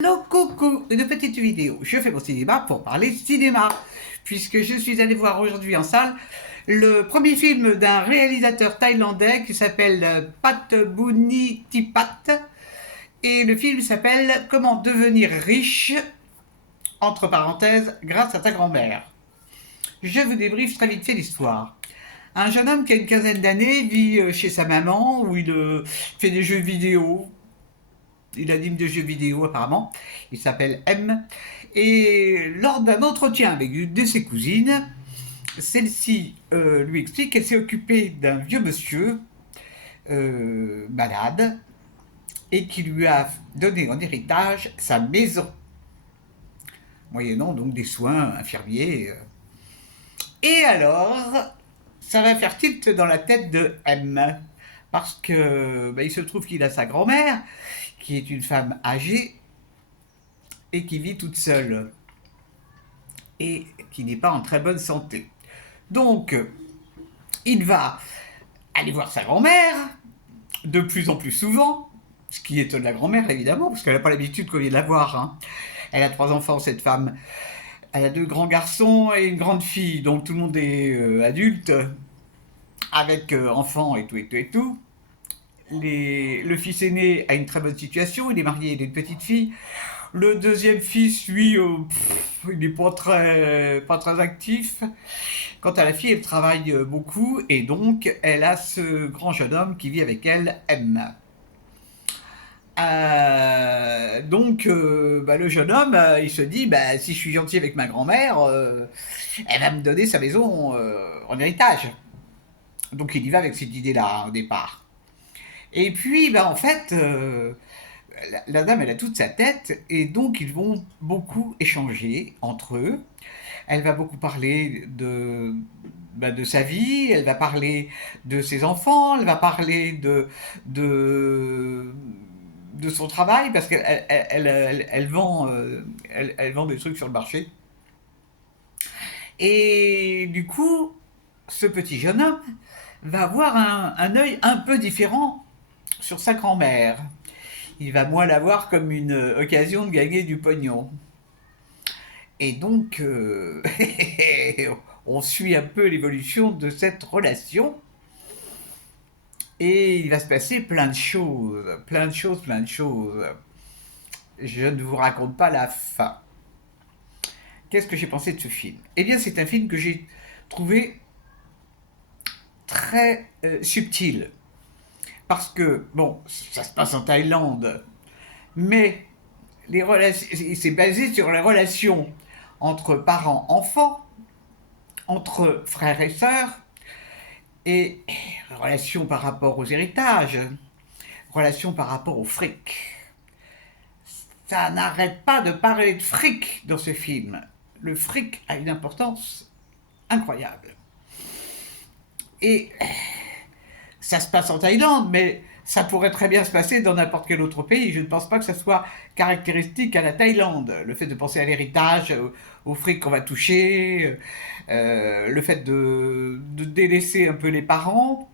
Hello, coucou, une petite vidéo. Je fais mon cinéma pour parler cinéma, puisque je suis allé voir aujourd'hui en salle le premier film d'un réalisateur thaïlandais qui s'appelle Pat Boonitipat, et le film s'appelle Comment devenir riche, entre parenthèses, grâce à ta grand-mère. Je vous débriefe très vite fait l'histoire. Un jeune homme qui a une quinzaine d'années vit chez sa maman où il fait des jeux vidéo. Il anime des jeux vidéo apparemment. Il s'appelle M. Et lors d'un entretien avec une de ses cousines, celle-ci lui explique qu'elle s'est occupée d'un vieux monsieur malade et qui lui a donné en héritage sa maison, moyennant donc des soins infirmiers. Et alors, ça va faire tilt dans la tête de M. Parce que il se trouve qu'il a sa grand-mère, qui est une femme âgée et qui vit toute seule et qui n'est pas en très bonne santé. Donc, il va aller voir sa grand-mère de plus en plus souvent, ce qui étonne la grand-mère évidemment, parce qu'elle n'a pas l'habitude qu'on vienne la voir. Hein. Elle a 3 enfants, cette femme. Elle a 2 grands garçons et une grande fille, donc tout le monde est adulte, avec enfants et tout et tout et tout. Le fils aîné a une très bonne situation, il est marié, il a une petite fille. Le deuxième fils, lui, il n'est pas très actif. Quant à la fille, elle travaille beaucoup et donc elle a ce grand jeune homme qui vit avec elle, M. Le jeune homme, il se dit, si je suis gentil avec ma grand-mère, elle va me donner sa maison en héritage. Donc il y va avec cette idée-là au départ. Et puis, en fait, la dame, elle a toute sa tête, et donc ils vont beaucoup échanger entre eux. Elle va beaucoup parler de sa vie, elle va parler de ses enfants, elle va parler de, de son travail, parce qu'elle vend, elle vend des trucs sur le marché. Et du coup, ce petit jeune homme va avoir un œil un peu différent sur sa grand-mère. Il va moins la voir comme une occasion de gagner du pognon. Et donc, on suit un peu l'évolution de cette relation. Et il va se passer plein de choses, plein de choses, plein de choses. Je ne vous raconte pas la fin. Qu'est-ce que j'ai pensé de ce film? Eh bien, c'est un film que j'ai trouvé très subtil. Parce que, bon, ça se passe en Thaïlande, mais c'est basé sur les relations entre parents-enfants, entre frères et sœurs, et relations par rapport aux héritages, relations par rapport au fric. Ça n'arrête pas de parler de fric dans ce film. Le fric a une importance incroyable. Et ça se passe en Thaïlande, mais ça pourrait très bien se passer dans n'importe quel autre pays. Je ne pense pas que ça soit caractéristique à la Thaïlande. Le fait de penser à l'héritage, au fric qu'on va toucher, le fait de délaisser un peu les parents,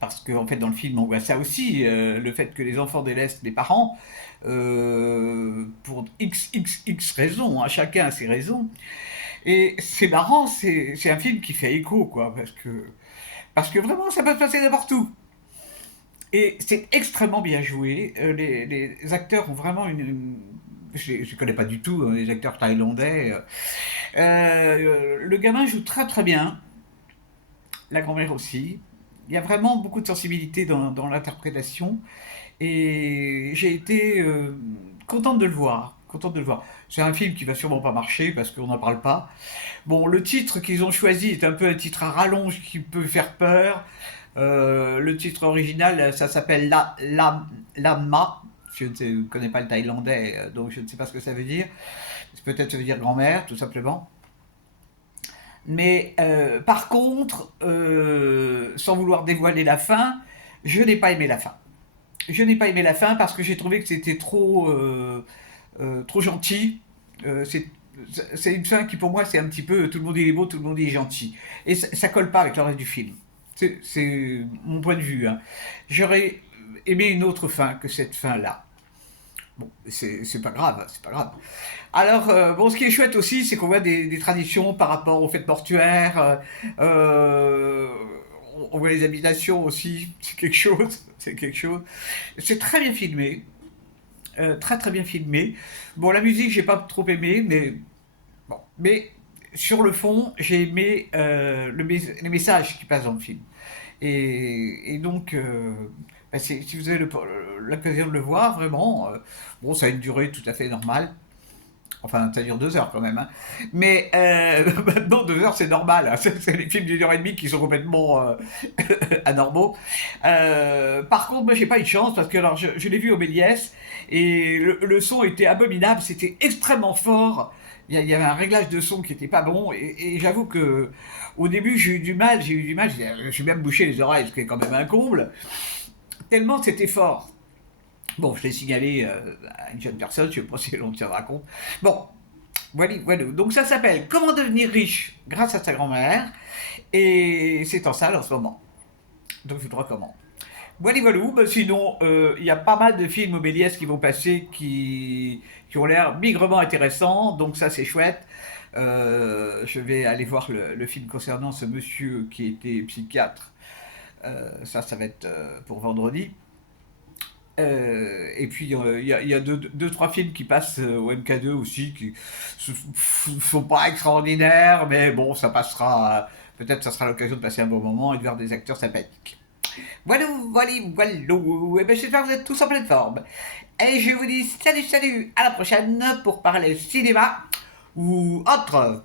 parce qu'en fait dans le film on voit ça aussi, le fait que les enfants délaissent les parents, pour x raisons, hein, chacun a ses raisons. Et c'est marrant, c'est un film qui fait écho, quoi, parce que vraiment ça peut se passer n'importe où. Et c'est extrêmement bien joué. Les acteurs ont vraiment je ne connais pas du tout les acteurs thaïlandais. Le gamin joue très très bien, la grand-mère aussi. Il y a vraiment beaucoup de sensibilité dans l'interprétation. Et j'ai été contente de le voir. Contente de le voir. C'est un film qui va sûrement pas marcher parce qu'on n'en parle pas. Bon, le titre qu'ils ont choisi est un peu un titre à rallonge qui peut faire peur. Le titre original, ça s'appelle Lamma. Je ne connais pas le thaïlandais, donc je ne sais pas ce que ça veut dire. Peut-être ça veut dire grand-mère, tout simplement. Mais par contre, sans vouloir dévoiler la fin, je n'ai pas aimé la fin. Je n'ai pas aimé la fin parce que j'ai trouvé que c'était trop gentil. C'est une fin qui pour moi c'est un petit peu tout le monde est beau, tout le monde est gentil. Et ça colle pas avec le reste du film. C'est mon point de vue. Hein. J'aurais aimé une autre fin que cette fin-là. Bon, c'est pas grave, c'est pas grave. Alors, bon, ce qui est chouette aussi, c'est qu'on voit des traditions par rapport aux fêtes mortuaires. On voit les habitations aussi, c'est quelque chose, c'est quelque chose. C'est très bien filmé, très très bien filmé. Bon, la musique, j'ai pas trop aimé, mais bon, mais sur le fond, j'ai aimé les messages qui passent dans le film. Et donc, bah, si vous avez l'occasion de le voir, vraiment, bon, ça a une durée tout à fait normale. Enfin, ça dure 2 heures quand même. Hein. Mais maintenant, 2 heures, c'est normal. Hein. C'est les films d'une heure et demie qui sont complètement anormaux. Par contre, moi, j'ai pas eu de chance parce que alors, je l'ai vu au Méliès et le son était abominable. C'était extrêmement fort. Il y avait un réglage de son qui était pas bon et j'avoue que au début j'ai eu du mal, j'ai même bouché les oreilles, ce qui est quand même un comble, tellement c'était fort. Bon, je l'ai signalé à une jeune personne, je ne sais pas si l'on tiendra compte. Bon, voilà, voilà. Donc ça s'appelle Comment devenir riche grâce à sa grand-mère. Et c'est en salle en ce moment. Donc je vous le recommande. Voilà, voilà. Bah, sinon, il y a pas mal de films au Méliès qui vont passer qui ont l'air bigrement intéressants. Donc ça, c'est chouette. Je vais aller voir le film concernant ce monsieur qui était psychiatre. Ça va être pour vendredi. Et puis il y a deux, trois films qui passent au MK2 aussi qui sont pas extraordinaires, mais bon, ça passera. Peut-être ça sera l'occasion de passer un bon moment et de voir des acteurs sympathiques. Voilà, voilà, voilà. Et ben, j'espère que vous êtes tous en pleine forme. Et je vous dis salut, salut, à la prochaine pour parler cinéma ou autre.